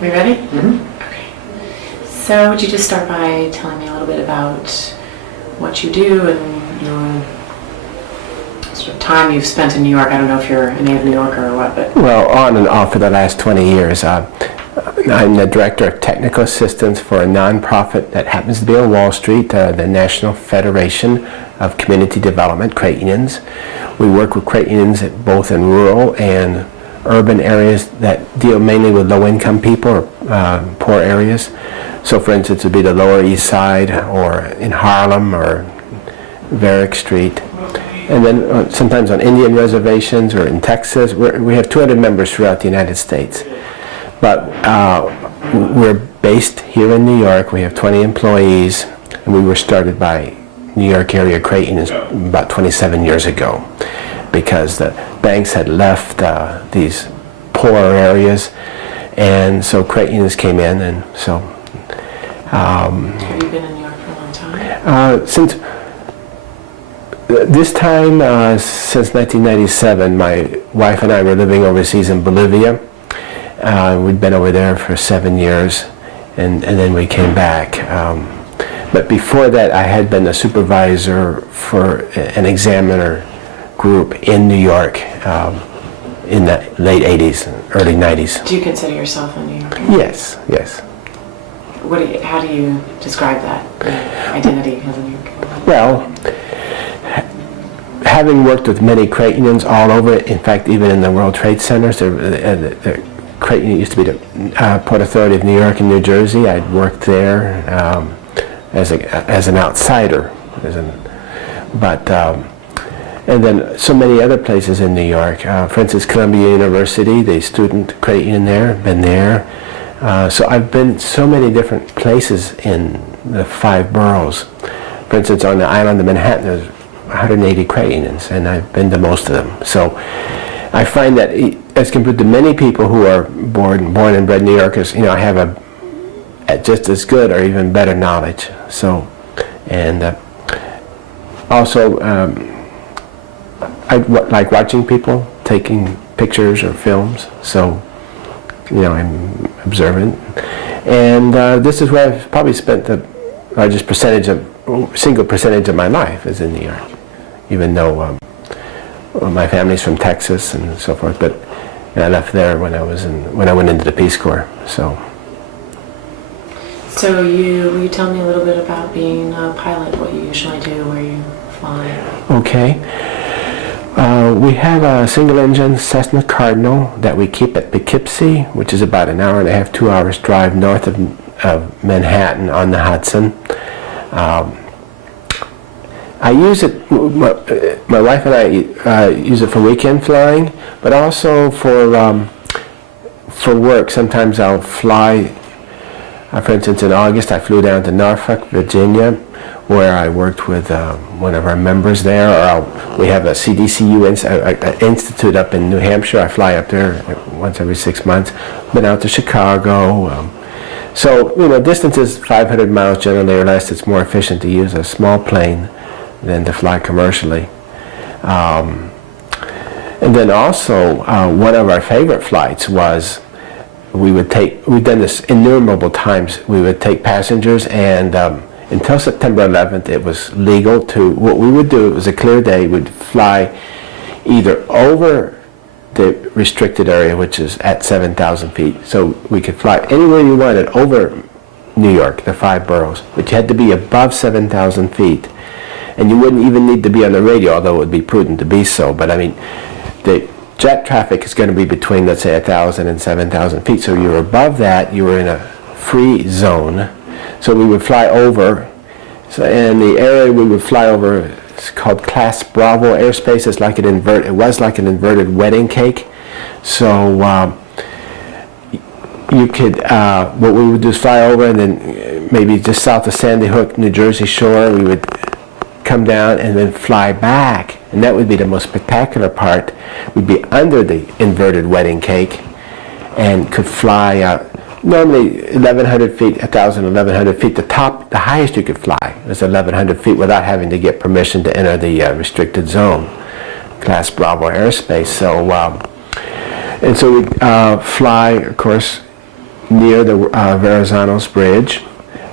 we ready? Mm-hmm. Okay. So would you just start by telling me a little bit about what you do and your sort of time you've spent in New York? I don't know if you're a native New Yorker or what, but... Well, on and off for the last 20 years. I'm the director of technical assistance for a nonprofit that happens to be on Wall Street, the National Federation of Community Development, credit unions. We work with credit unions both in rural and urban areas that deal mainly with low-income people or poor areas. So, for instance, it would be the Lower East Side or in Harlem or Varick Street. And then sometimes on Indian reservations or in Texas. We have 200 members throughout the United States. But we're based here in New York. We have 20 employees, and we were started by New York area credit unions about 27 years ago because the banks had left these poorer areas, and so credit unions came in, and so... Have you been in New York for a long time? Since this time, since 1997, my wife and I were living overseas in Bolivia. We'd been over there for 7 years, and then we came back. But before that, I had been a supervisor for an examiner group in New York in the late 80s, early 90s. Do you consider yourself a New Yorker? Yes, yes. How do you describe that identity as a New Yorker? Well, having worked with many credit unions all over, in fact, even in the World Trade Centers, the credit union used to be the Port Authority of New York and New Jersey. I'd worked there as an outsider, and then so many other places in New York. For instance, Columbia University, the student credit union there, been there. So I've been so many different places in the 5 boroughs. For instance, on the island of Manhattan, there's 180 credit unions, and I've been to most of them. So I find that as compared to many people who are born and bred New Yorkers, I have a just as good or even better knowledge. So, and also I like watching people taking pictures or films. So, I'm observant, and this is where I've probably spent the largest single percentage of my life is in New York, even though my family's from Texas and so forth. But I left there when I went into the Peace Corps. So will you tell me a little bit about being a pilot? What you usually do, where you fly? Okay. We have a single-engine Cessna Cardinal that we keep at Poughkeepsie, which is about an hour and a half, 2 hours drive north of Manhattan on the Hudson. I use it, my wife and I use it for weekend flying, but also for work. Sometimes I'll fly, for instance, in August I flew down to Norfolk, Virginia, where I worked with one of our members there. Or we have a CDCU institute up in New Hampshire. I fly up there once every 6 months. Been out to Chicago. So, distance is 500 miles generally or less. It's more efficient to use a small plane than to fly commercially. And then also, one of our favorite flights was we've done this innumerable times. We would take passengers, and until September 11th, it was legal to, what we would do, it was a clear day, we'd fly either over the restricted area, which is at 7,000 feet. So we could fly anywhere you wanted over New York, the 5 boroughs, but you had to be above 7,000 feet. And you wouldn't even need to be on the radio, although it would be prudent to be so. But I mean, the jet traffic is going to be between, let's say, 1,000 and 7,000 feet. So you're above that, you were in a free zone. So we would fly over, and the area we would fly over is called Class Bravo airspace. It was like an inverted wedding cake. So you could, what we would do is fly over, and then maybe just south of Sandy Hook, New Jersey shore, we would come down and then fly back. And that would be the most spectacular part. We'd be under the inverted wedding cake and could fly normally 1,100 feet, 1,000, 1,100 feet. The highest you could fly was 1,100 feet without having to get permission to enter the restricted zone, Class Bravo airspace. So, and so we fly, of course, near the Verrazanos Bridge.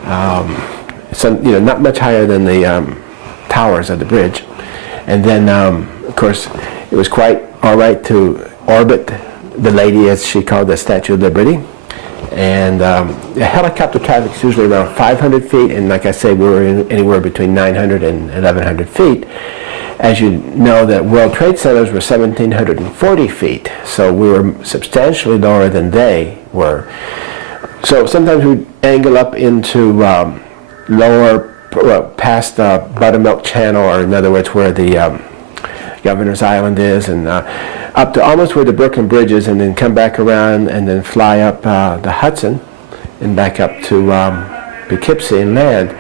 Not much higher than the towers of the bridge. And then, of course, it was quite all right to orbit the lady, as she called the Statue of Liberty. And the helicopter traffic is usually around 500 feet, and like I say, we were anywhere between 900 and 1,100 feet. As you know, the World Trade Centers were 1,740 feet, so we were substantially lower than they were. So sometimes we'd angle up into lower, past Buttermilk Channel, or in other words, where the Governor's Island is, and up to almost where the Brooklyn Bridge is, and then come back around and then fly up the Hudson and back up to Poughkeepsie and land.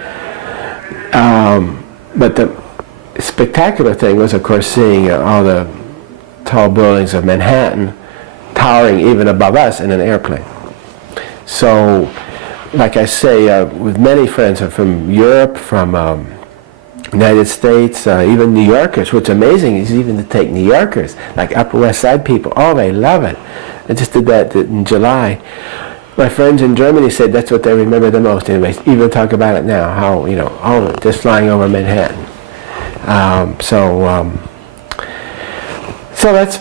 But the spectacular thing was, of course, seeing all the tall buildings of Manhattan towering even above us in an airplane. So, like I say, with many friends from Europe, from United States, even New Yorkers. What's amazing is even to take New Yorkers, like Upper West Side people, oh, they love it. I just did that in July. My friends in Germany said that's what they remember the most. Anyways, even talk about it now, how, just flying over Manhattan. So that's,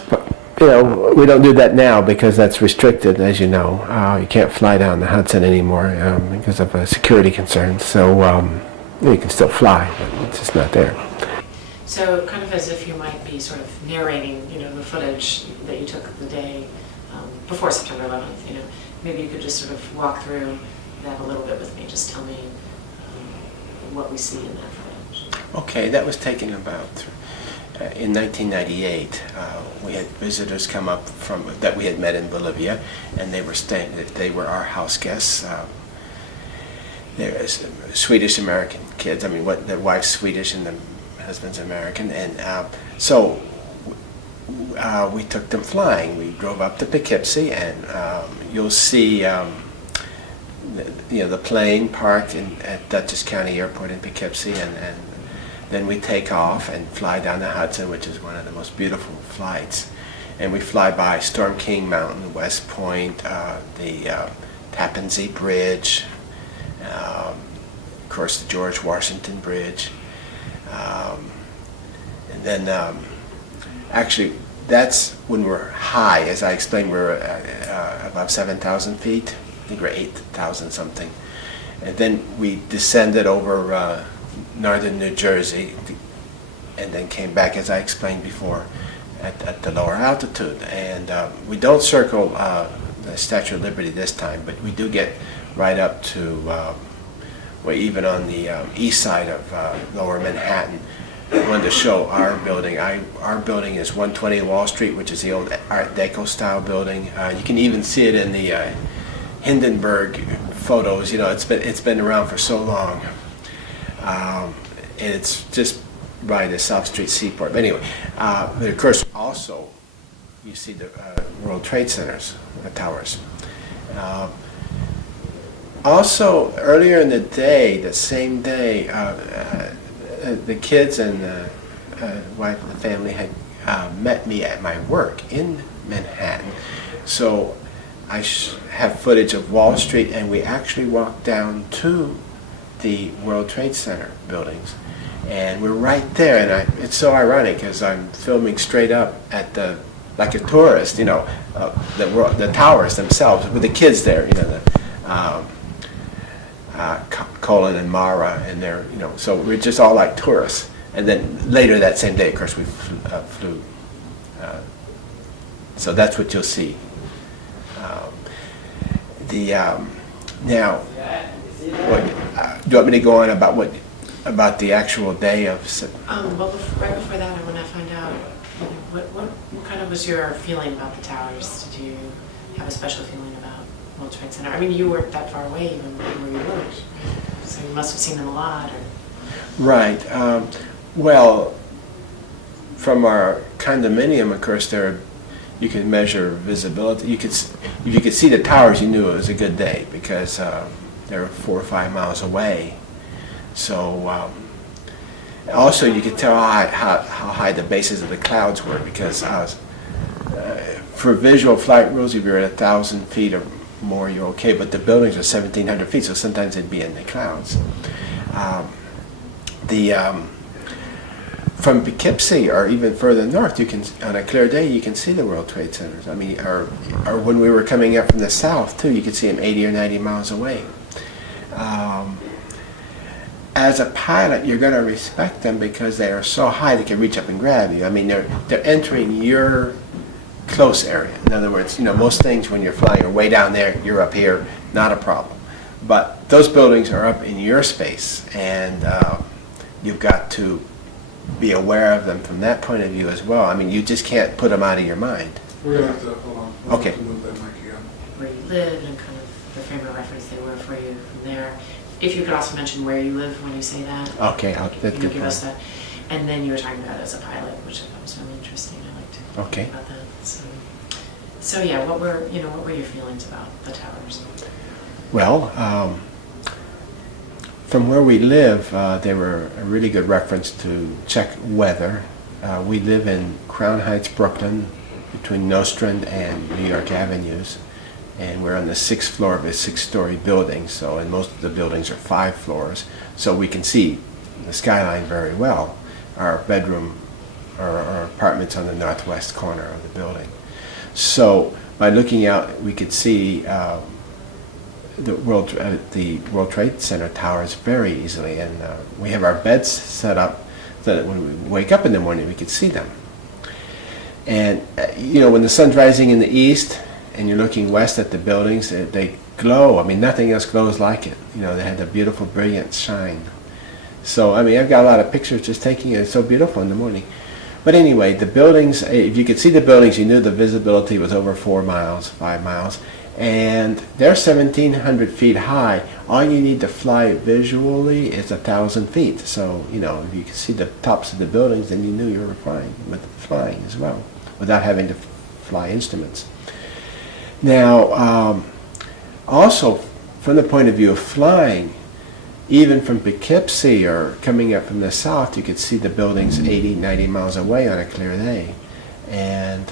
we don't do that now because that's restricted, as you know. You can't fly down the Hudson anymore because of security concerns. So you can still fly, but it's just not there. So kind of as if you might be sort of narrating, the footage that you took the day before September 11th, maybe you could just sort of walk through that a little bit with me. Just tell me what we see in that footage. Okay, that was taken about in 1998. We had visitors come up that we had met in Bolivia, and they were our house guests. They're Swedish American kids. I mean, their wife's Swedish and the husband's American, and so we took them flying. We drove up to Poughkeepsie, and you'll see the plane parked at Dutchess County Airport in Poughkeepsie, and then we take off and fly down the Hudson, which is one of the most beautiful flights. And we fly by Storm King Mountain, West Point, the Tappan Zee Bridge, of course the George Washington Bridge, and then actually that's when we're high. As I explained, we're above 7,000 feet. I think we're 8,000 something, and then we descended over northern New Jersey, and then came back, as I explained before, at the lower altitude. And we don't circle the Statue of Liberty this time, but we do get right up to even on the east side of lower Manhattan. I wanted to show our building. Our building is 120 Wall Street, which is the old Art Deco style building. You can even see it in the Hindenburg photos. It's been around for so long. And it's just by the South Street Seaport. But anyway, but of course also you see the World Trade Centers, the towers. Also, earlier in the day, the same day, the kids and the wife of the family had met me at my work in Manhattan. So I have footage of Wall Street, and we actually walked down to the World Trade Center buildings. And we're right there, and it's so ironic because I'm filming straight up at like a tourist, the towers themselves with the kids there, Colin and Mara, and they're, so we're just all like tourists. And then later that same day, of course, we flew. So that's what you'll see. Now, do you want me to go on about the actual day of? Well, right before that, I want to find out what kind of was your feeling about the towers? Did you have a special feeling about World Trade Center? I mean, you weren't that far away even where you worked, right? So you must have seen them a lot. Right. Well, from our condominium, of course, you could measure visibility. If you could see the towers, you knew it was a good day because they're 4 or 5 miles away. So also you could tell how high the bases of the clouds were because for visual flight rules, if you're at 1,000 feet or more, you're okay. But the buildings are 1,700 feet, so sometimes they'd be in the clouds. From Poughkeepsie or even further north, you can, on a clear day, you can see the World Trade Centers. I mean, or when we were coming up from the south too, you could see them 80 or 90 miles away. As a pilot, you're going to respect them because they are so high they can reach up and grab you. I mean, they're entering your close area. In other words, you know, most things when you're flying are way down there, you're up here, not a problem. But those buildings are up in your space, and you've got to be aware of them from that point of view as well. I mean, you just can't put them out of your mind. We're going to have to, hold on. We'll Okay. have to move that mic again. Where you lived and kind of the frame of reference they were for you from there. If you could also mention where you live when you say that. Okay, that's good. Give us that. And then you were talking about it as a pilot, which I thought was really interesting. I liked Okay. about that. So yeah, what were your feelings about the towers? Well, from where we live, they were a really good reference to check weather. We live in Crown Heights, Brooklyn, between Nostrand and New York Avenues, and we're on the 6th floor of a 6-story building. So, and most of the buildings are 5 floors, so we can see the skyline very well. Our bedroom, our apartment's on the northwest corner of the building. So, by looking out, we could see the World Trade Center towers very easily, and we have our beds set up so that when we wake up in the morning we could see them. And you know, when the sun's rising in the east and you're looking west at the buildings, they glow. I mean, nothing else glows like it. You know, they had a beautiful, brilliant shine. So I mean, I've got a lot of pictures just taking it. It's so beautiful in the morning. But anyway, the buildings, if you could see the buildings, you knew the visibility was over 4 miles, 5 miles. And they're 1,700 feet high. All you need to fly visually is 1,000 feet. So, you know, if you could see the tops of the buildings, then you knew you were flying as well, without having to fly instruments. Now, also, from the point of view of flying, even from Poughkeepsie or coming up from the south, you could see the buildings 80, 90 miles away on a clear day. And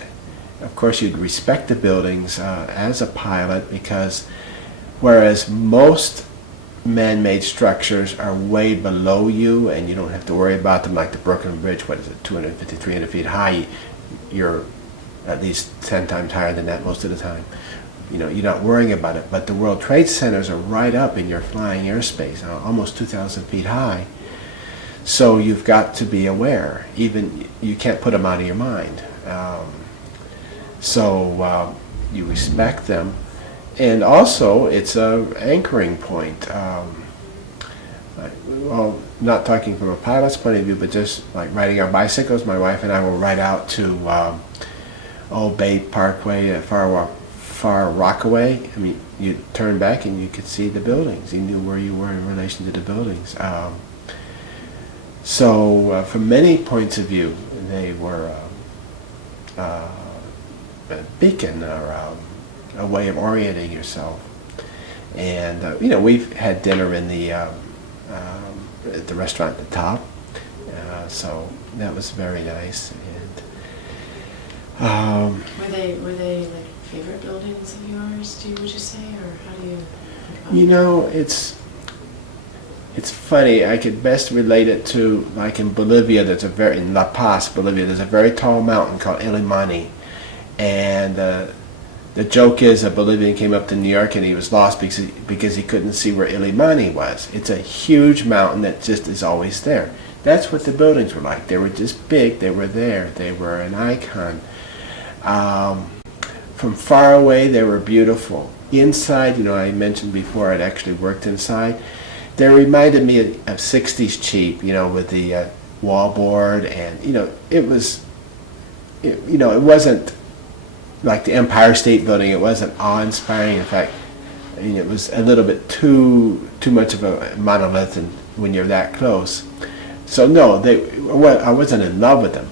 of course, you'd respect the buildings as a pilot, because whereas most man-made structures are way below you and you don't have to worry about them, like the Brooklyn Bridge, what is it, 250, 300 feet high, you're at least 10 times higher than that most of the time. You know, you're not worrying about it. But the World Trade Centers are right up in your flying airspace, almost 2,000 feet high. So you've got to be aware. Even you can't put them out of your mind. So you respect them, and also it's an anchoring point. Well, not talking from a pilot's point of view, but just like riding our bicycles, my wife and I will ride out to Old Bay Parkway, Far Rockaway. I mean, you turn back and you could see the buildings. You knew where you were in relation to the buildings. So from many points of view, they were a beacon, or a way of orienting yourself. And you know, we've had dinner in the at the restaurant at the top, so that was very nice. And were they like favorite buildings of yours? Would you say, or how do you think about you know, it's funny. I could best relate it to, like, in Bolivia. In La Paz, Bolivia, there's a very tall mountain called Illimani. And the joke is a Bolivian came up to New York and he was lost because he couldn't see where Illimani was. It's a huge mountain that just is always there. That's what the buildings were like. They were just big. They were there. They were an icon. From far away, they were beautiful. Inside, you know, I mentioned before I'd actually worked inside. They reminded me of 60s cheap, you know, with the wallboard, and you know, it wasn't like the Empire State Building. It wasn't awe-inspiring. In fact, I mean, it was a little bit too much of a monolith, and when you're that close. So no, I wasn't in love with them.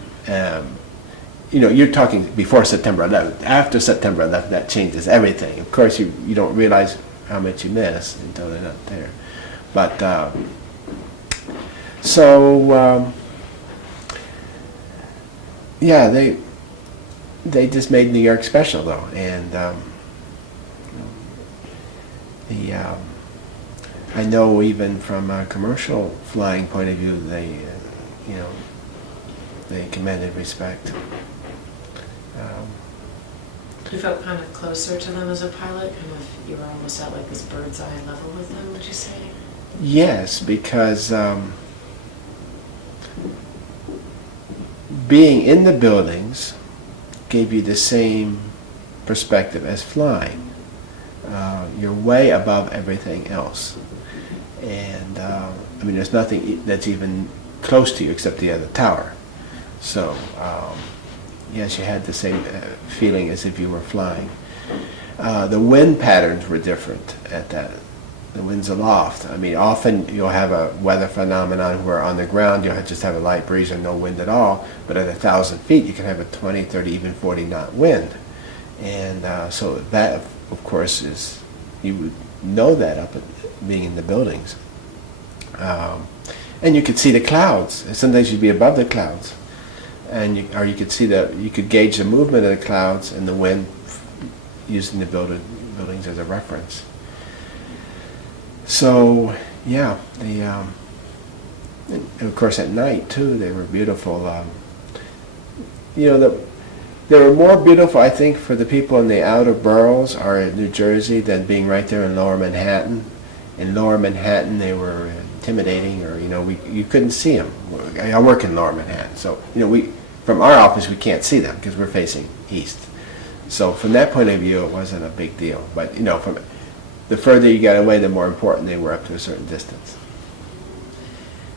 You know, you're talking before September 11th. After September 11th, that changes everything. Of course, you don't realize how much you miss until they're not there. But yeah, they just made New York special, though, and the I know even from a commercial flying point of view, they commanded respect. You felt kind of closer to them as a pilot, kind of, you were almost at like this bird's eye level with them, would you say? Yes, because being in the buildings gave you the same perspective as flying. You're way above everything else. And I mean, there's nothing that's even close to you except the other tower. So, yes, you had the same feeling as if you were flying. The wind patterns were different at that. The wind's aloft. I mean, often you'll have a weather phenomenon where on the ground you'll just have a light breeze or no wind at all, but at 1,000 feet you can have a 20, 30, even 40 knot wind. And so that, of course, is, you would know that up at being in the buildings. And you could see the clouds. Sometimes you'd be above the clouds. And you could see you could gauge the movement of the clouds and the wind using the buildings as a reference. So yeah, and of course at night too they were beautiful. They were more beautiful, I think, for the people in the outer boroughs or in New Jersey than being right there in Lower Manhattan. In Lower Manhattan they were intimidating, or you couldn't see them. I work in Lower Manhattan, so from our office we can't see them because we're facing east. So from that point of view it wasn't a big deal. But from the further you got away, the more important they were up to a certain distance.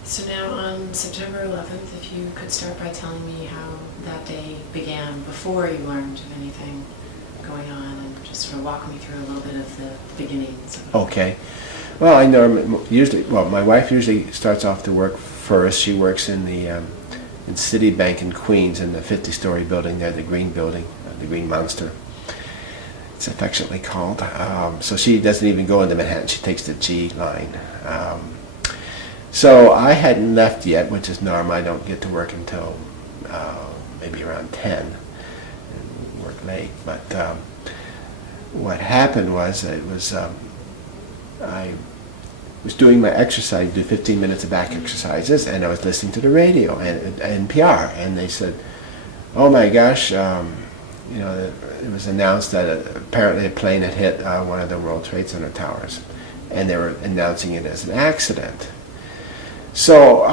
So now on September 11th, if you could start by telling me how that day began before you learned of anything going on, and just sort of walk me through a little bit of the beginnings. Okay. Well, I know my wife usually starts off to work first. She works in the in Citibank in Queens in the 50-story building there, the Green Building, the Green Monster. It's affectionately called. So she doesn't even go into Manhattan. She takes the G line. So I hadn't left yet, which is normal. I don't get to work until maybe around 10 and work late. But what happened was I was doing my exercise, do 15 minutes of back exercises, and I was listening to the radio and NPR, and they said, "Oh my gosh, it was announced that apparently a plane had hit one of the World Trade Center towers, and they were announcing it as an accident." So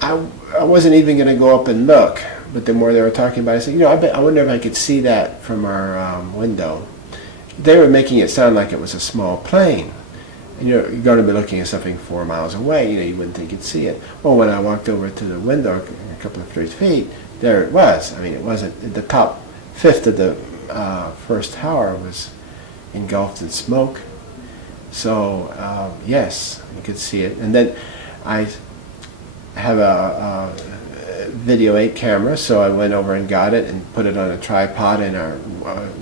I wasn't even going to go up and look, but the more they were talking about it, I said, I wonder if I could see that from our window. They were making it sound like it was a small plane. And you're going to be looking at something 4 miles away, you wouldn't think you'd see it. Well, when I walked over to the window a couple of 3 feet, there it was. I mean, it wasn't, the top fifth of the first tower was engulfed in smoke. So, yes, you could see it. And then I have a Video 8 camera, so I went over and got it and put it on a tripod in our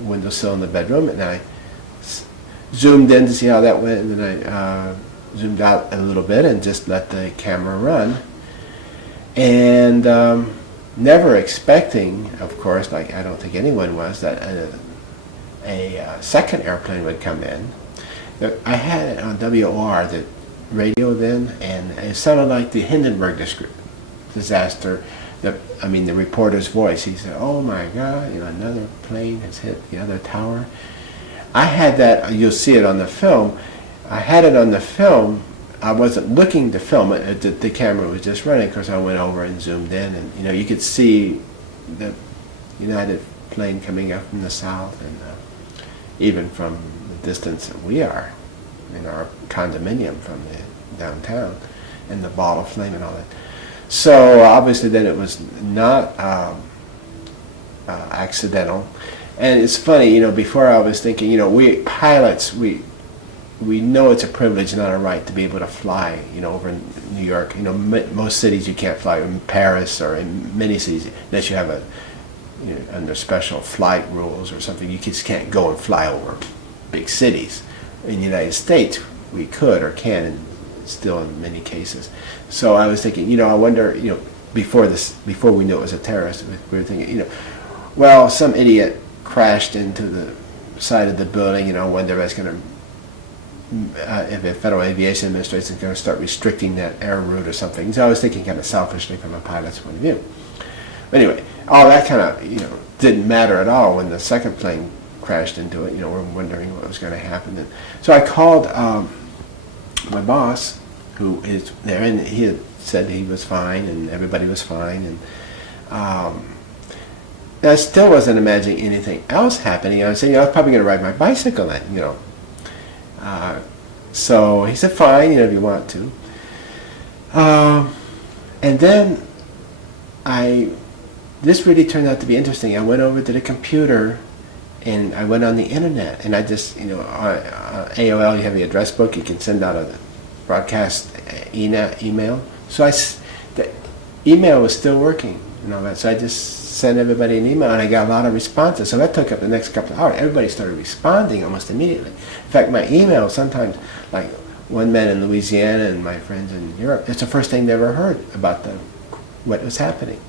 windowsill in the bedroom, and I zoomed in to see how that went, and then I zoomed out a little bit and just let the camera run. And never expecting, of course, like I don't think anyone was, that a second airplane would come in. I had it on WOR, the radio then, and it sounded like the Hindenburg disaster. The reporter's voice. He said, "Oh my God, another plane has hit the other tower." I had that. You'll see it on the film. I had it on the film. I wasn't looking to film it. The camera was just running. Of course, I went over and zoomed in, and you could see the United plane coming up from the south, and even from the distance that we are in our condominium from the downtown, and the ball of flame and all that. So obviously, then it was not accidental. And it's funny, before I was thinking, we pilots, we know it's a privilege, not a right, to be able to fly, over in New York. Most cities you can't fly, in Paris or in many cities, unless you have under special flight rules or something, you just can't go and fly over big cities. In the United States, we could or can, and still in many cases. So I was thinking, I wonder, before we knew it was a terrorist, we were thinking, well, some idiot crashed into the side of the building, I wonder if that's going to if the Federal Aviation Administration is going to start restricting that air route or something. So I was thinking kind of selfishly from a pilot's point of view. Anyway, all that kind of, didn't matter at all when the second plane crashed into it. We're wondering what was going to happen. And so I called my boss, who is there, and he had said he was fine and everybody was fine. And I still wasn't imagining anything else happening. I was saying, I was probably going to ride my bicycle then, So he said, fine, if you want to. And then this really turned out to be interesting. I went over to the computer and I went on the internet, and I just, on AOL, you have the address book, you can send out a broadcast email. So the email was still working and all that. So I just sent everybody an email, and I got a lot of responses. So that took up the next couple of hours. Everybody started responding almost immediately. In fact, my email sometimes, like one man in Louisiana and my friends in Europe, it's the first thing they ever heard about what was happening.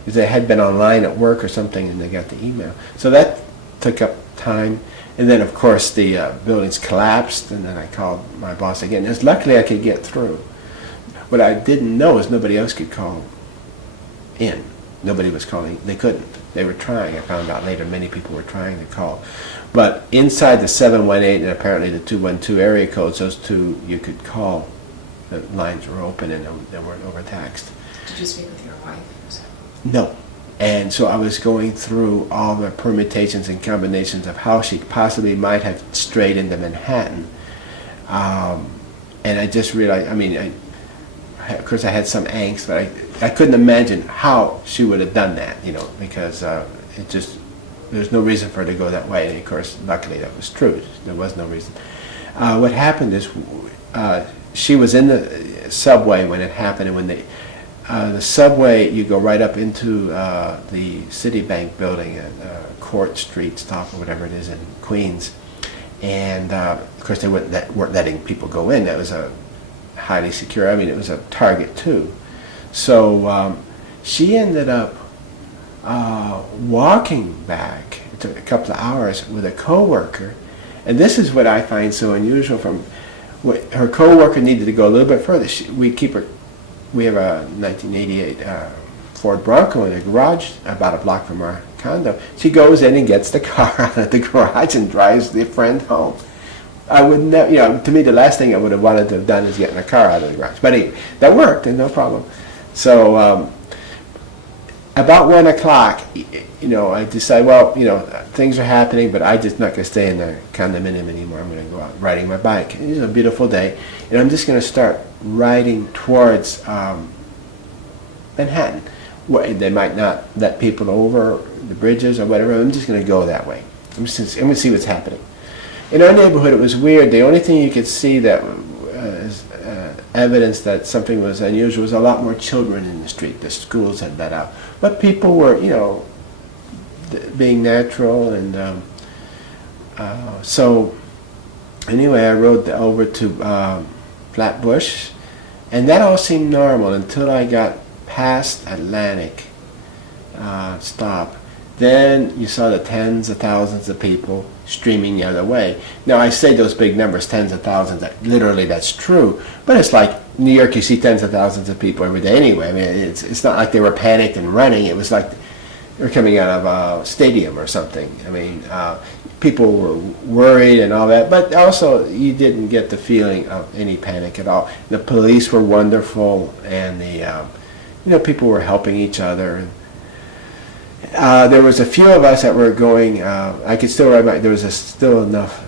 Because they had been online at work or something, and they got the email. So that took up time. And then, of course, the buildings collapsed, and then I called my boss again. Luckily, I could get through. What I didn't know is nobody else could call in. Nobody was calling. They couldn't. They were trying. I found out later many people were trying to call. But inside the 718 and apparently the 212 area codes, those two you could call. The lines were open and they weren't overtaxed. Did you speak with your wife? No. And so I was going through all the permutations and combinations of how she possibly might have strayed into Manhattan. And I just realized, of course I had some angst, but I couldn't imagine how she would have done that, because there's no reason for her to go that way. And of course, luckily that was true. There was no reason. What happened is she was in the subway when it happened, and when the subway, you go right up into the Citibank building at Court Street stop or whatever it is in Queens. And of course they weren't letting people go in. That was a highly secure, it was a target too. So she ended up walking back. It took a couple of hours with a coworker. And this is what I find so unusual from her coworker needed to go a little bit further. We have a 1988 Ford Bronco in the garage about a block from our condo. She goes in and gets the car out of the garage and drives the friend home. I would never, to me the last thing I would have wanted to have done is getting a car out of the garage. But anyway, that worked and no problem. So about 1 o'clock, I decided, things are happening, but I'm just not going to stay in the condominium anymore. I'm going to go out riding my bike. It was a beautiful day, and I'm just going to start riding towards Manhattan. They might not let people over the bridges or whatever. I'm just going to go that way. I'm going to see what's happening. In our neighborhood, it was weird. The only thing you could see that is evidence that something was unusual was a lot more children in the street. The schools had let out. But people were, being natural. And so anyway, I rode over to Flatbush, and that all seemed normal until I got past Atlantic stop. Then you saw the tens of thousands of people streaming the other way. Now I say those big numbers, tens of thousands, literally that's true, but it's like New York, you see tens of thousands of people every day anyway. It's not like they were panicked and running. It was like they were coming out of a stadium or something. People were worried and all that, but also you didn't get the feeling of any panic at all. The police were wonderful, and the people were helping each other. There was a few of us that were going. I could still ride my. There was still enough,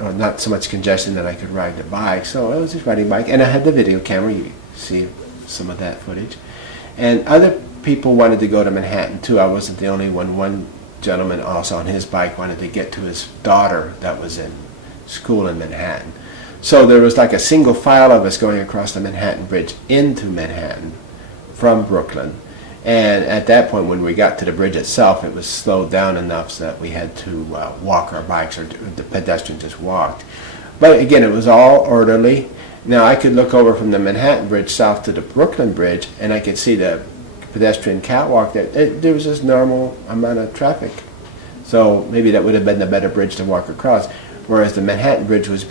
not so much congestion that I could ride the bike. So I was just riding bike, and I had the video camera. You see some of that footage, and other people wanted to go to Manhattan too. I wasn't the only one. One gentleman also on his bike wanted to get to his daughter that was in school in Manhattan. So there was like a single file of us going across the Manhattan Bridge into Manhattan from Brooklyn. And at that point, when we got to the bridge itself, it was slowed down enough so that we had to walk our bikes, or the pedestrians just walked. But again, it was all orderly. Now I could look over from the Manhattan Bridge south to the Brooklyn Bridge, and I could see the pedestrian catwalk there. There was this normal amount of traffic. So maybe that would have been the better bridge to walk across. whereas the Manhattan Bridge was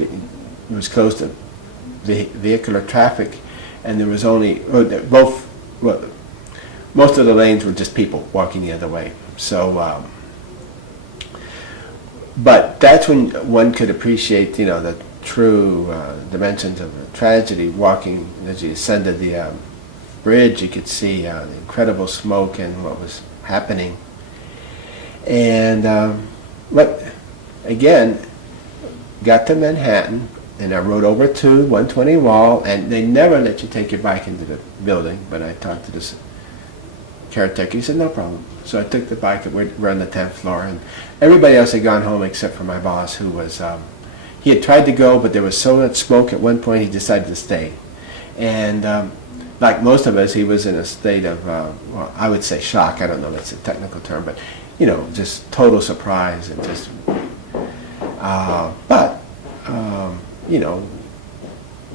closed to vehicular traffic, and there was only most of the lanes were just people walking the other way. So, but that's when one could appreciate, the true dimensions of a tragedy. Walking as you ascended the bridge, you could see the incredible smoke and what was happening. And but again, got to Manhattan, and I rode over to 120 Wall, and they never let you take your bike into the building, but I talked to this caretaker. He said, no problem. So I took the bike, and we're on the 10th floor, and everybody else had gone home except for my boss, who was, he had tried to go, but there was so much smoke at one point he decided to stay. And like most of us, he was in a state of, well, I would say shock. I don't know if it's a technical term, but, just total surprise, and just,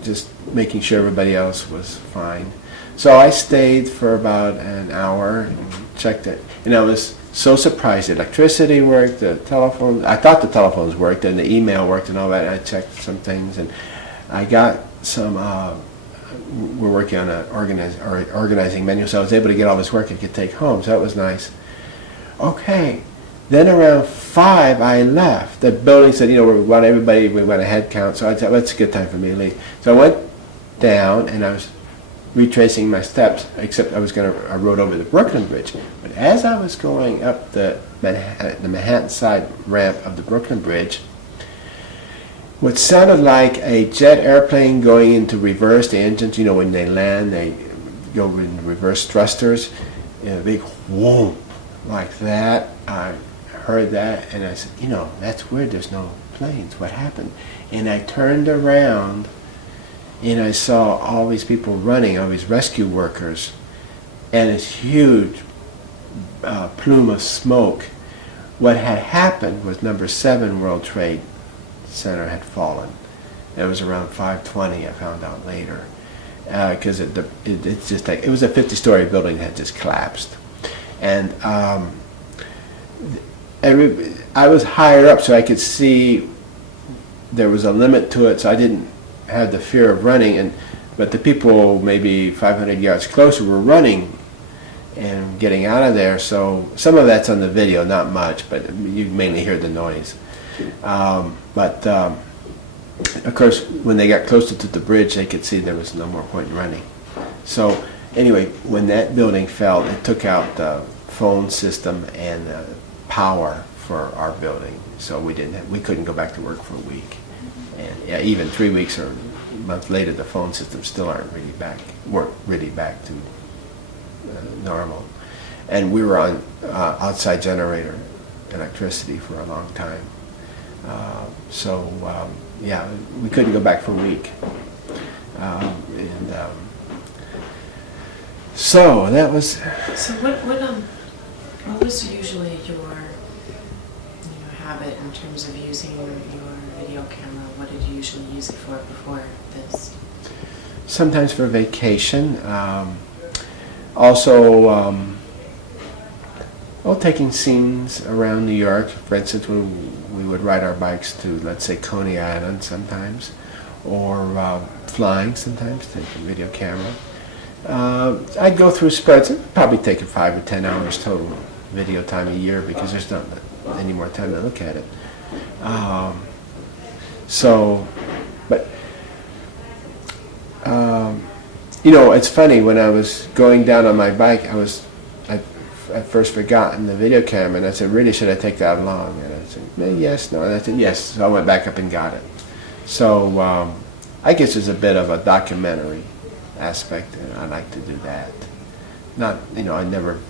just making sure everybody else was fine. So I stayed for about an hour and checked it. And I was so surprised. The electricity worked, the telephone, I thought the telephones worked, and the email worked and all that. And I checked some things, and I got some, we're working on an organizing menu, so I was able to get all this work I could take home, so that was nice. Okay. Then around 5, I left. The building said, we want everybody, we want a head count. So I thought, well, that's a good time for me to leave. So I went down, and I was retracing my steps, except I rode over the Brooklyn Bridge. But as I was going up the Manhattan side ramp of the Brooklyn Bridge, what sounded like a jet airplane going into reverse, the engines, when they land, they go in reverse thrusters, a big whoom like that. I heard that, and I said, that's weird, there's no planes, what happened? And I turned around, and I saw all these people running, all these rescue workers, and this huge plume of smoke. What had happened was number 7 World Trade Center had fallen. It was around 5:20, I found out later, because it's just like, it was a 50-story building that had just collapsed. And I was higher up, so I could see there was a limit to it, so I didn't have the fear of running. But the people maybe 500 yards closer were running and getting out of there. So some of that's on the video, not much, but you mainly hear the noise. But of course, when they got closer to the bridge, they could see there was no more point in running. So anyway, when that building fell, it took out the phone system and power for our building, so we couldn't go back to work for a week, and even 3 weeks or a month later, the phone systems still weren't really back to normal, and we were on outside generator electricity for a long time, yeah, we couldn't go back for a week, so that was. So what was usually your habit in terms of using your video camera? What did you usually use it for before this? Sometimes for vacation. Also, taking scenes around New York. For instance, when we would ride our bikes to, let's say, Coney Island sometimes, or flying sometimes, taking video camera. I'd go through spreads. It'd probably take 5 or 10 hours total video time a year, because there's not any more time to look at it. It's funny, when I was going down on my bike, I first forgotten the video camera, and I said, really, should I take that along? And I said, yes, no, and I said, yes, so I went back up and got it. So I guess there's a bit of a documentary aspect, and I like to do that. Not, I never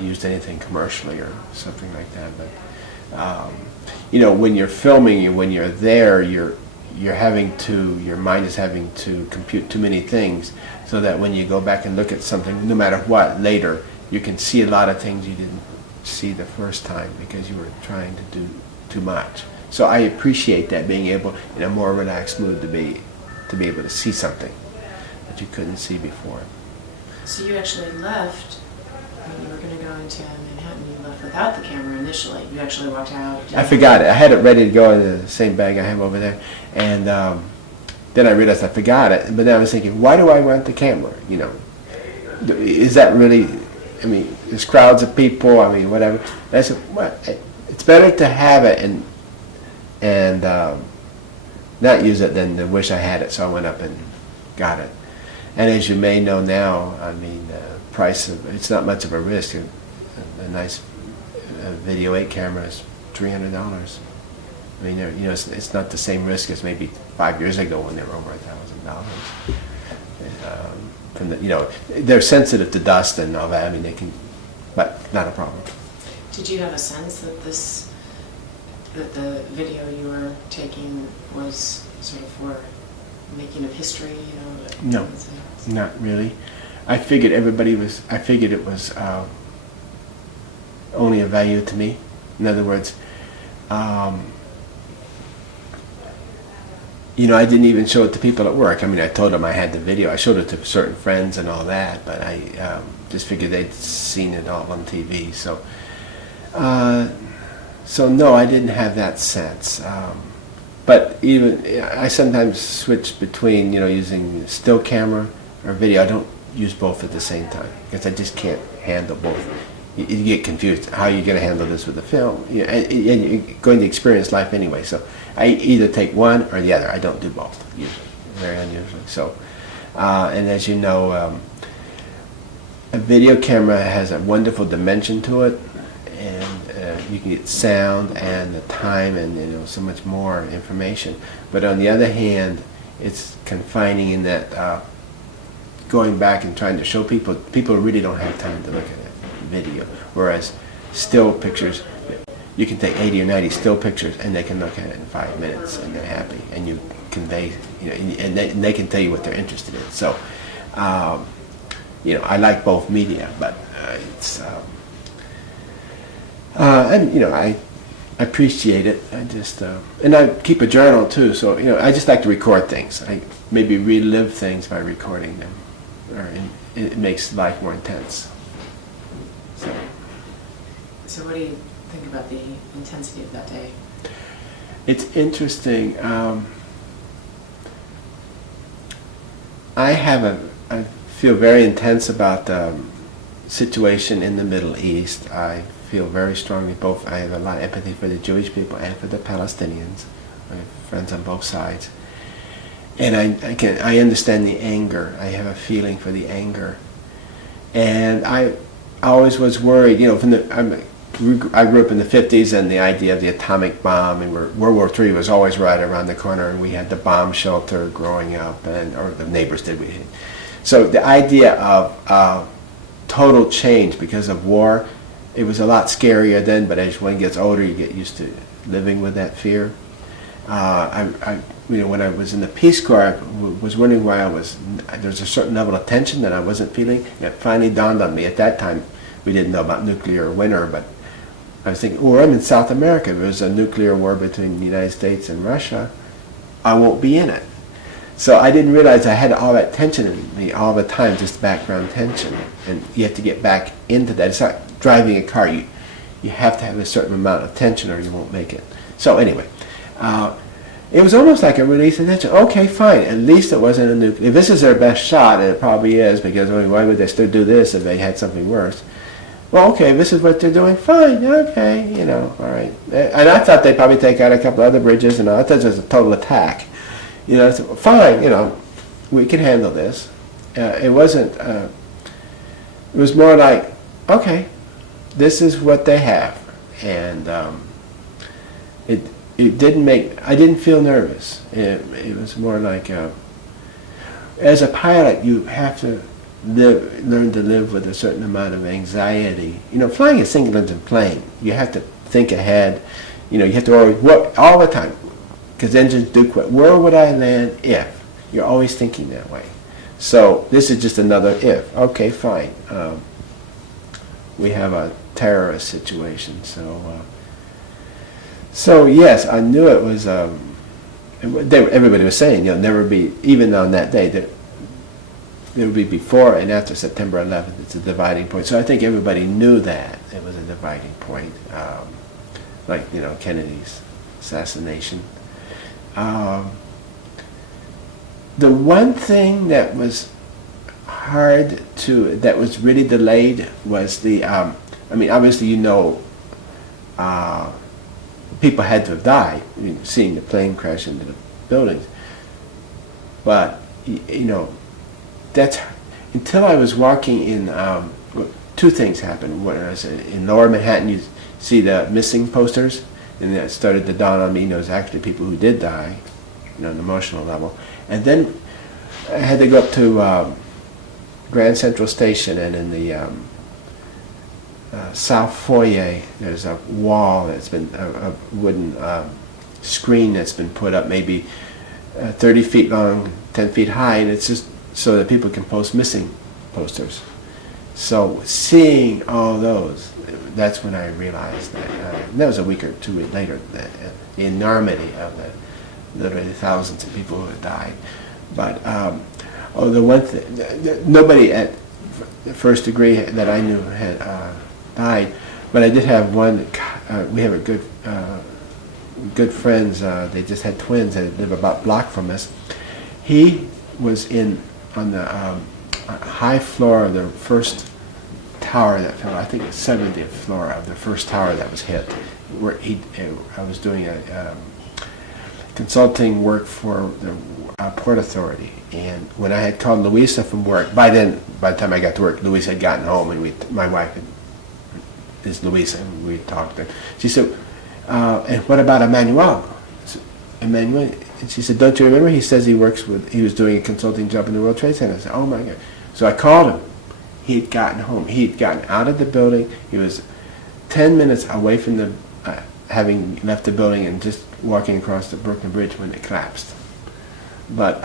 used anything commercially or something like that, but when you're filming, when you're there, your mind is having to compute too many things, so that when you go back and look at something, no matter what, later, you can see a lot of things you didn't see the first time because you were trying to do too much. So I appreciate that, being able, in a more relaxed mood, to be able to see something that you couldn't see before. So you actually left when you were going to go into Manhattan. You left without without the camera initially? You actually walked out? I forgot it. I had it ready to go in the same bag I have over there, and then I realized I forgot it. But then I was thinking, why do I want the camera? You know, is that really? I mean, there's crowds of people. I mean, whatever. And I said, well, it's better to have it and not use it than to wish I had it. So I went up and got it. And as you may know now, I mean, price of it's not much of a risk. A nice video 8 camera is $300. I mean, you know, it's not the same risk as maybe 5 years ago when they were over $1,000. From the, you know, they're sensitive to dust and all that. I mean, they can, but not a problem. Did you have a sense that that the video you were taking was sort of for making of history? You know, No, not really. I figured I figured it was only of value to me. In other words, you know, I didn't even show it to people at work. I mean, I told them I had the video. I showed it to certain friends and all that, but I just figured they'd seen it all on TV. So, so no, I didn't have that sense. But even I sometimes switch between, you know, using still camera or video. I don't use both at the same time because I just can't handle both. You get confused. How are you going to handle this with the film? You know, and you're going to experience life anyway. So I either take one or the other. I don't do both usually, very unusually. So, and as you know, a video camera has a wonderful dimension to it, and you can get sound and the time and, you know, so much more information. But on the other hand, it's confining in that going back and trying to show people really don't have time to look at it. Video, whereas still pictures, you can take 80 or 90 still pictures and they can look at it in 5 minutes and they're happy, and you convey, you know, and they can tell you what they're interested in. So, you know, I like both media, but it's and you know, I appreciate it. I just and I keep a journal too. So, you know, I just like to record things. I maybe relive things by recording them, or it makes life more intense. So what do you think about the intensity of that day? It's interesting. I feel very intense about the situation in the Middle East. I feel very strongly both. I have a lot of empathy for the Jewish people and for the Palestinians. I have friends on both sides, and I understand the anger. I have a feeling for the anger, and I always was worried. You know, I grew up in the 50s, and the idea of the atomic bomb, and World War III was always right around the corner, and we had the bomb shelter growing up, or the neighbors did. So the idea of total change because of war, it was a lot scarier then, but as one gets older, you get used to living with that fear. You know, when I was in the Peace Corps, I was wondering why there's a certain level of tension that I wasn't feeling. It finally dawned on me. At that time, we didn't know about nuclear winter, but I was thinking, I'm in South America. If there's a nuclear war between the United States and Russia, I won't be in it. So I didn't realize I had all that tension in me all the time, just background tension. And you have to get back into that. It's like driving a car. You have to have a certain amount of tension or you won't make it. So anyway, it was almost like a release of tension. Okay, fine. At least it wasn't a nuclear. If this is their best shot, and it probably is, because I mean, why would they still do this if they had something worse? Well, okay, this is what they're doing. Fine, okay, you know, all right. And I thought they'd probably take out a couple other bridges, and I thought it was a total attack. You know, so, fine, you know, we can handle this. It wasn't. It was more like, okay, this is what they have, and it didn't make. I didn't feel nervous. It was more like, as a pilot, you have to learn to live with a certain amount of anxiety. You know, flying a single-engine plane, you have to think ahead. You know, you have to always work all the time, because engines do quit. Where would I land if? You're always thinking that way. So this is just another if. Okay, fine. We have a terrorist situation. So yes, I knew it was. Everybody was saying, never be, even on that day, that it would be before and after September 11th. It's a dividing point. So I think everybody knew that it was a dividing point, like, you know, Kennedy's assassination. The one thing that was hard to, that was really delayed was the, I mean, obviously, you know, people had to have died, I mean, seeing the plane crash into the buildings. But, you know, that's, until I was walking in, two things happened. One was in Lower Manhattan, you see the missing posters, and that started to dawn on me, you know, there's actually people who did die, you know, on an emotional level. And then I had to go up to Grand Central Station, and in the south foyer, there's a wall that's been, a wooden screen that's been put up, maybe 30 feet long, 10 feet high, and it's just so that people can post missing posters. So seeing all those, that's when I realized that, that was a week or 2 weeks later, that the enormity of the literally thousands of people who had died. But the one thing, nobody at first degree that I knew had died, but I did have one. We have a good friends. They just had twins that live about a block from us. He was on the high floor of the first tower that fell. I think it's 70th floor of the first tower that was hit. Where I was doing a consulting work for the Port Authority, and when I had called Louisa from work, by the time I got to work, Louisa had gotten home, and my wife is Louisa, and we talked. And she said, "And what about Emmanuel?" Emmanuel, and she said, "Don't you remember? He says he was doing a consulting job in the World Trade Center." I said, "Oh my God!" So I called him. He had gotten home. He had gotten out of the building. He was 10 minutes away from the having left the building and just walking across the Brooklyn Bridge when it collapsed. But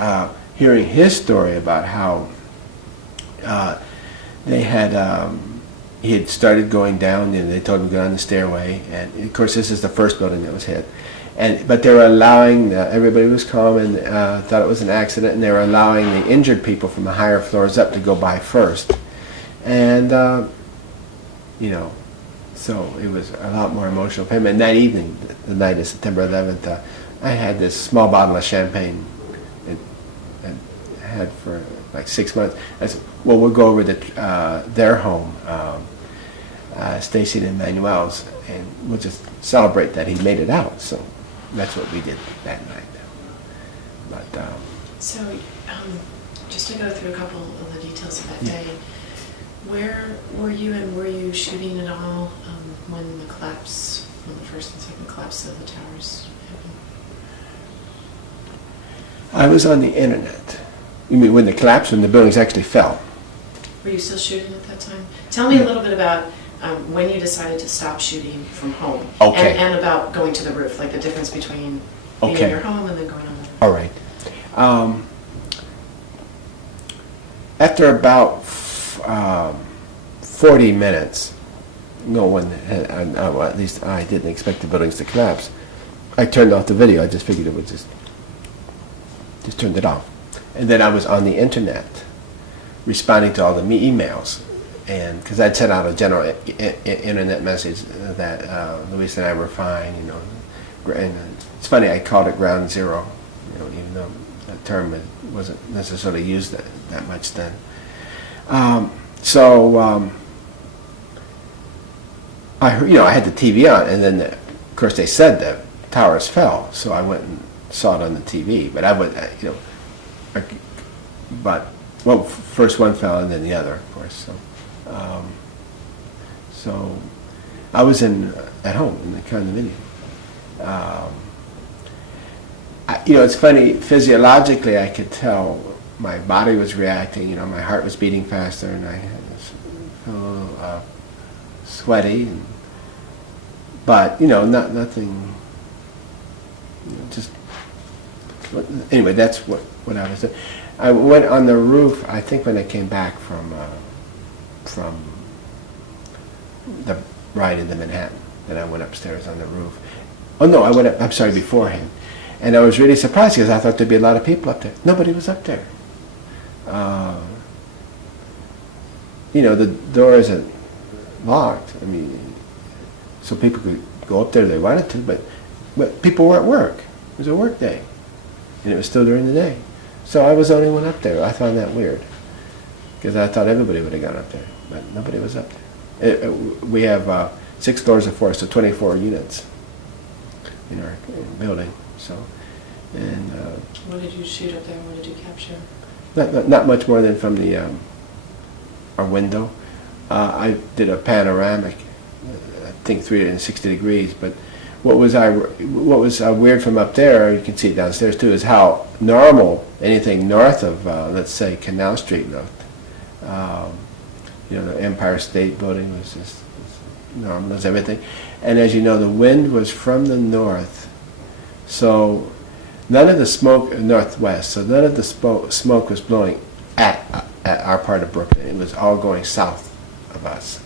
hearing his story about how they had, he had started going down, and they told him to go down the stairway, and of course this is the first building that was hit. But they were allowing, everybody was calm and thought it was an accident, and they were allowing the injured people from the higher floors up to go by first. And, you know, so it was a lot more emotional for him. And that evening, the night of September 11th, I had this small bottle of champagne and had for like 6 months. I said, well, we'll go over to their home, Stacy and Emmanuel's, and we'll just celebrate that he made it out. So that's what we did that night. But so, just to go through a couple of the details of that day, where were you, and were you shooting at all when the first and second collapse of the towers happened? I was on the internet. You mean when the collapse, when the buildings actually fell? Were you still shooting at that time? Tell me a little bit about when you decided to stop shooting from home. Okay. And about going to the roof, like the difference between being in your home and then going on the roof. All right. After about 40 minutes, no one had, well, at least I didn't expect the buildings to collapse. I turned off the video. I just figured it would just turned it off. And then I was on the internet responding to all the emails, and because I'd sent out a general internet message that Luis and I were fine, you know. And it's funny, I called it ground zero, you know, even though that term wasn't necessarily used that much then. I heard, you know, I had the TV on, and then of course they said the towers fell, so I went and saw it on the TV. But I would, you know, well, first one fell and then the other, of course. So I was at home in the condominium. You know, it's funny, physiologically I could tell my body was reacting, you know, my heart was beating faster, and I felt a little sweaty, but, you know, nothing, you know, just, anyway, that's what I was doing. I went on the roof, I think when I came back from the ride into Manhattan, then I went upstairs on the roof. Oh no, I went up, I'm sorry, beforehand. And I was really surprised because I thought there'd be a lot of people up there. Nobody was up there. the door isn't locked. I mean, so people could go up there if they wanted to, but people were at work. It was a work day, and it was still during the day. So I was the only one up there. I found that weird, because I thought everybody would have gone up there, but nobody was up there. We have 6 floors of 4, so 24 units in our building. So, and What did you shoot up there? What did you capture? not much more than from the our window. I did a panoramic, I think 360 degrees. But what was weird from up there, you can see it downstairs too, is how normal anything north of let's say Canal Street looked. The Empire State Building was just normal as everything, and as you know, the wind was from the north, so none of the smoke northwest. So none of the smoke was blowing at our part of Brooklyn. It was all going south of us,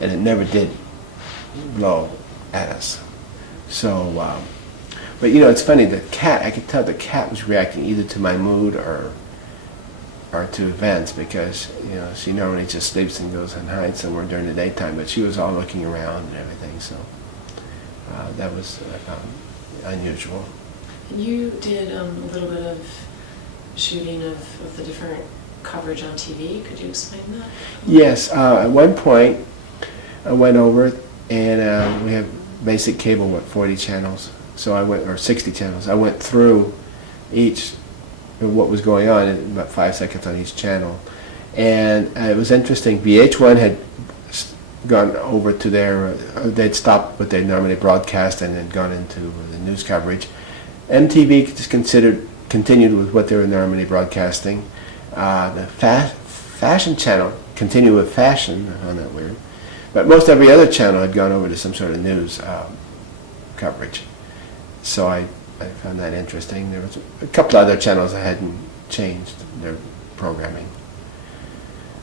and it never did blow at us. So, but it's funny. The cat, I could tell the cat was reacting either to my mood or to events, because she normally just sleeps and goes and hides somewhere during the daytime, but she was all looking around and everything. So that was unusual. You did a little bit of shooting of the different coverage on TV. Could you explain that? Yes. At one point, I went over, and we have basic cable, 40 channels. So I went, or 60 channels. I went through each, what was going on in about 5 seconds on each channel. And it was interesting. VH1 had gone over to they'd stopped what they normally broadcast and had gone into the news coverage. MTV just continued with what they were normally broadcasting. The fashion channel continued with fashion. I found that weird. But most every other channel had gone over to some sort of news coverage. So I found that interesting. There was a couple other channels that hadn't changed their programming.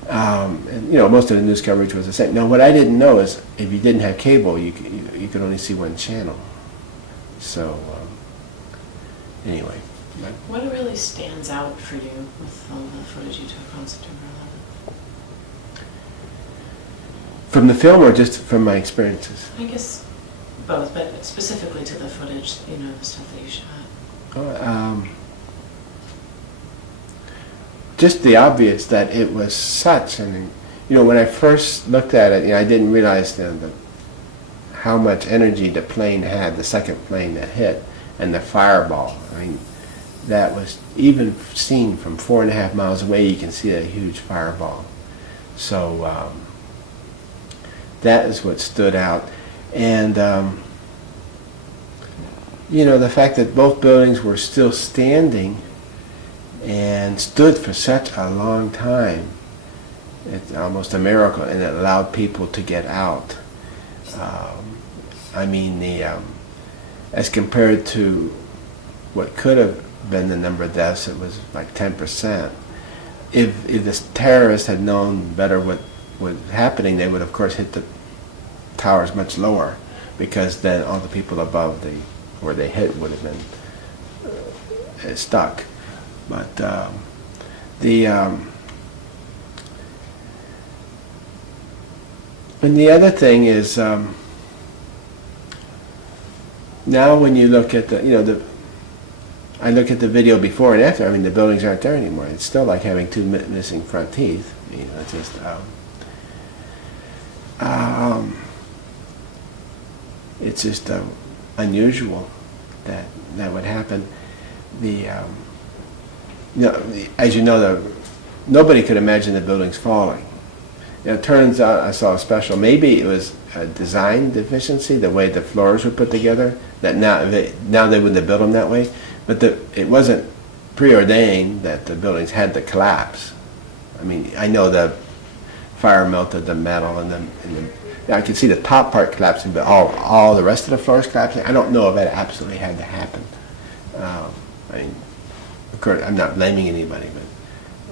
And most of the news coverage was the same. Now, what I didn't know is if you didn't have cable, you could only see one channel. So anyway. What really stands out for you with all the footage you took on September 11th? From the film or just from my experiences? I guess both, but specifically to the footage, the stuff that you shot. Just the obvious that it was such an, when I first looked at it, I didn't realize how much energy the plane had, the second plane that hit, and the fireball. I mean, that was, even seen from 4.5 miles away, you can see a huge fireball. So that is what stood out. And the fact that both buildings were still standing and stood for such a long time, it's almost a miracle, and it allowed people to get out. As compared to what could have been the number of deaths, it was like 10%. If the terrorists had known better what was happening, they would of course hit the towers much lower, because then all the people above where they hit would have been stuck. But and the other thing is, now when you look at I look at the video before and after. I mean, the buildings aren't there anymore. It's still like having 2 missing front teeth. It's just it's just unusual that would happen. As you know, nobody could imagine the buildings falling. It turns out, I saw a special, maybe it was a design deficiency, the way the floors were put together, that now they wouldn't have built them that way, but it wasn't preordained that the buildings had to collapse. I mean, I know the fire melted the metal, and I could see the top part collapsing, but all the rest of the floors collapsing. I don't know if that absolutely had to happen. Of course, I'm not blaming anybody, but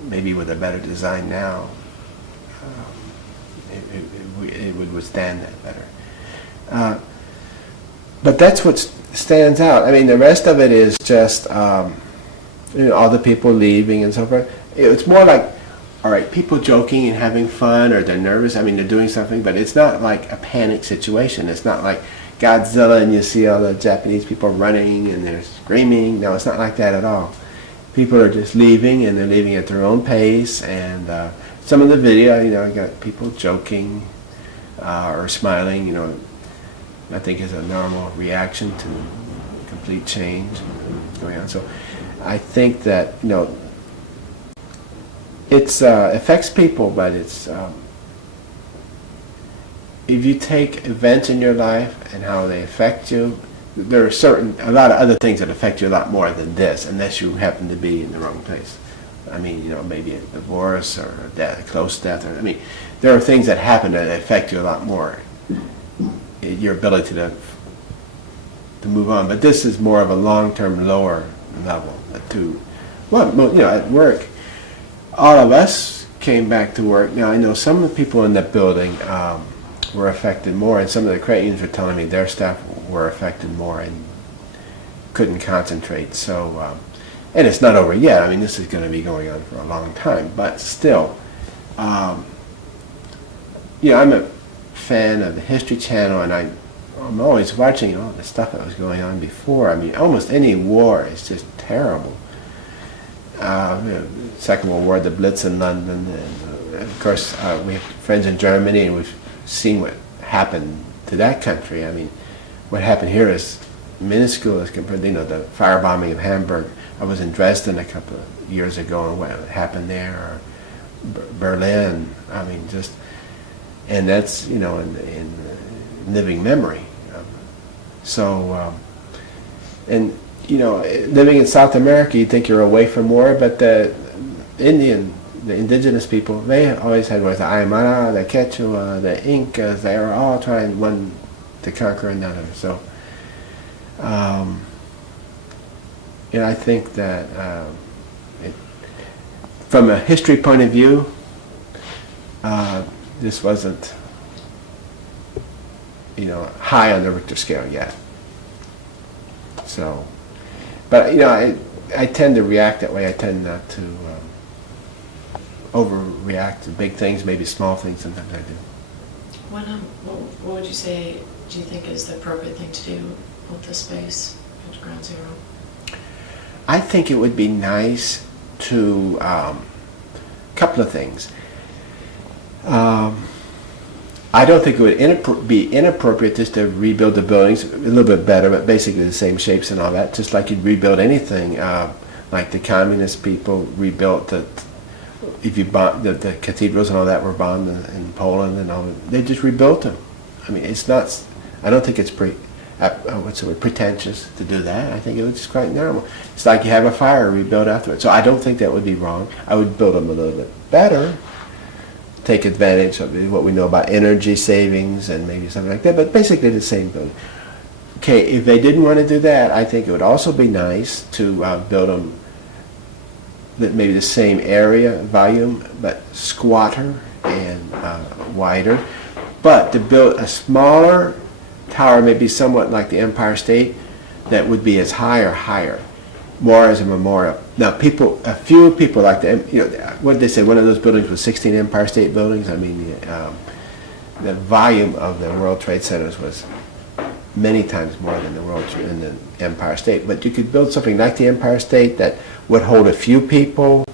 maybe with a better design now, it would withstand that better. But that's what stands out. I mean, the rest of it is just all the people leaving and so forth. It's more like all right, people joking and having fun, or they're nervous. I mean, they're doing something, but it's not like a panic situation. It's not like Godzilla and you see all the Japanese people running and they're screaming. No, it's not like that at all. People are just leaving, and they're leaving at their own pace. And some of the video, you know, you got people joking or smiling, you know, I think is a normal reaction to complete change going on. So I think that, you know, it affects people, but it's if you take events in your life and how they affect you, there are a lot of other things that affect you a lot more than this, unless you happen to be in the wrong place. I mean, you know, maybe a divorce or a death, a close death. Or, I mean, there are things that happen that affect you a lot more. Your ability to move on, but this is more of a long-term, lower level. Well, you know, at work, all of us came back to work. Now, I know some of the people in that building were affected more, and some of the credit unions were telling me their staff were affected more and couldn't concentrate. So, and it's not over yet. I mean, this is going to be going on for a long time, but still, you know, I'm a fan of the History Channel, and I'm always watching, you know, the stuff that was going on before. I mean, almost any war is just terrible. You know, Second World War, the Blitz in London, and of course we have friends in Germany, and we've seen what happened to that country. I mean, what happened here is minuscule as compared to, you know, the firebombing of Hamburg. I was in Dresden a couple of years ago, and what happened there, or Berlin. I mean, just, and that's, you know, in living memory. So, and you know, living in South America, you think you're away from war, but the indigenous people, they always had wars. The Aymara, the Quechua, the Incas, they were all trying one to conquer another. So, and I think that from a history point of view, this wasn't, you know, high on the Richter scale yet. So, but you know, I tend to react that way. I tend not to overreact to big things, maybe small things. Sometimes I do. What would you say, do you think is the appropriate thing to do with the space at Ground Zero? I think it would be nice to, couple of things. I don't think it would be inappropriate just to rebuild the buildings a little bit better, but basically the same shapes and all that, just like you'd rebuild anything. Like the communist people rebuilt if you bombed the cathedrals and all that were bombed in Poland and all that, they just rebuilt them. I mean, it's not. I don't think it's pretentious to do that. I think it was just quite normal. It's like you have a fire, rebuild afterwards. So I don't think that would be wrong. I would build them a little bit better, take advantage of what we know about energy savings and maybe something like that, but basically the same building. Okay, if they didn't want to do that, I think it would also be nice to build them maybe the same area, volume, but squatter and wider. But to build a smaller tower, maybe somewhat like the Empire State, that would be as high or higher, more as a memorial. Now, a few people like that, you know, what did they say? One of those buildings was 16 Empire State buildings. I mean, the volume of the World Trade Centers was many times more than the Empire State. But you could build something like the Empire State that would hold a few people,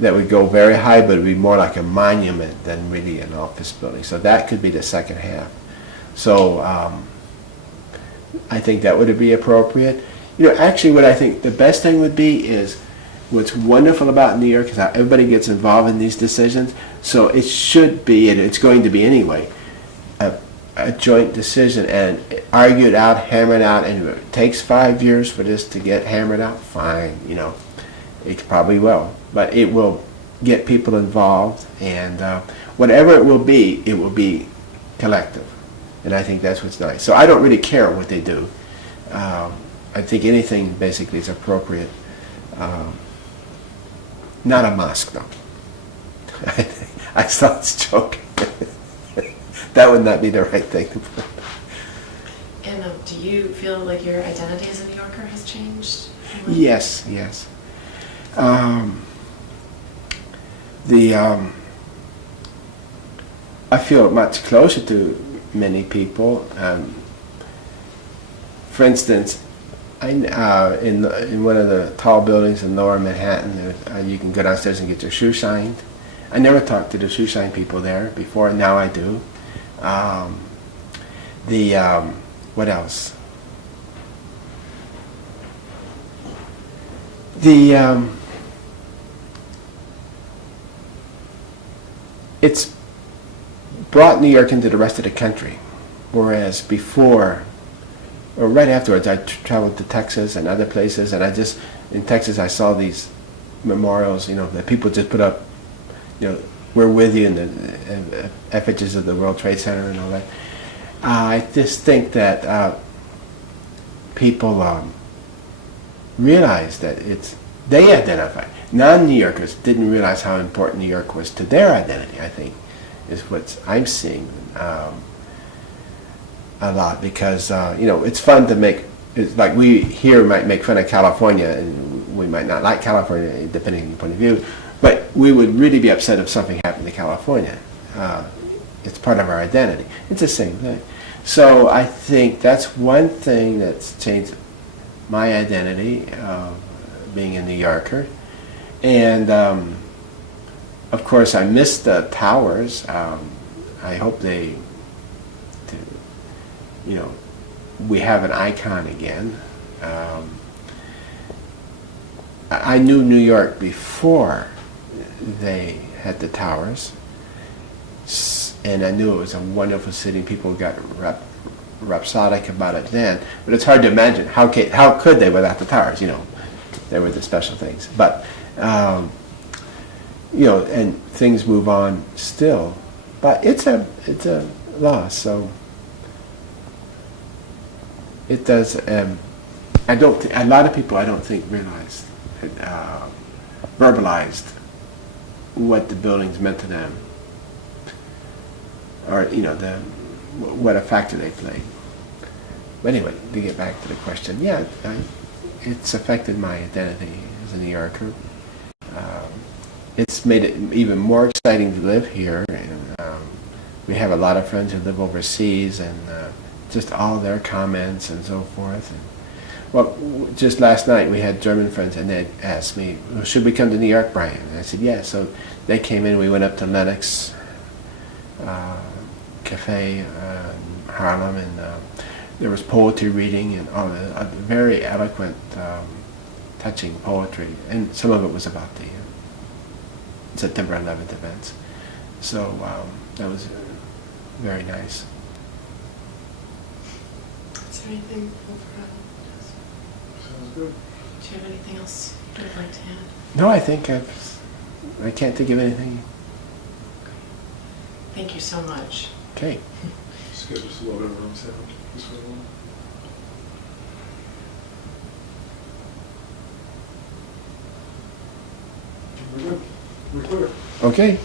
that would go very high, but it would be more like a monument than really an office building. So that could be the second half. So I think that would be appropriate. You know, actually what I think the best thing would be is, what's wonderful about New York is how everybody gets involved in these decisions. So it should be, and it's going to be anyway, a joint decision, and argued out, hammered out, and if it takes 5 years for this to get hammered out, fine, you know, it probably will. But it will get people involved, and whatever it will be collective. And I think that's what's nice. So I don't really care what they do. I think anything basically is appropriate. Not a mosque, though. I thought it's joking. That would not be the right thing to put. And do you feel like your identity as a New Yorker has changed? Yes, yes. the I feel much closer to many people. For instance, in one of the tall buildings in Lower Manhattan, you can go downstairs and get your shoe shined. I never talked to the shoe shine people there before. Now I do. What else? It's brought New York into the rest of the country, whereas before, or right afterwards, I traveled to Texas and other places, and in Texas I saw these memorials, that people just put up, we're with you in the effigies of the World Trade Center and all that. I just think that people realize that they identify. Non-New Yorkers didn't realize how important New York was to their identity, I think, is what I'm seeing a lot, because it's fun to make. It's like we here might make fun of California, and we might not like California depending on your point of view, but we would really be upset if something happened to California. It's part of our identity. It's the same thing. So I think that's one thing that's changed my identity, being a New Yorker. And of course I miss the towers. I hope we have an icon again. I knew New York before they had the towers, and I knew it was a wonderful city. People got rhapsodic about it then, but it's hard to imagine how could they without the towers. They were the special things, but and things move on still, but it's a loss. So it does. I don't. A lot of people, I don't think, realized, verbalized what the buildings meant to them, or what a factor they played. But anyway, to get back to the question, yeah, it's affected my identity as a New Yorker. It's made it even more exciting to live here, and we have a lot of friends who live overseas, and just all their comments and so forth. And, well, just last night we had German friends, and they asked me, well, should we come to New York, Brian? And I said, yeah. So they came in, we went up to Lennox Cafe in Harlem, and there was poetry reading, and very eloquent, touching poetry, and some of it was about the September 11th events. So that was very nice. Is there anything Sounds good. do you have anything else you would like to add? No, I think I can't think of anything. Thank you so much. Okay. Just give us a little bit of room sound. Just for a moment. We're good. We're clear. Okay.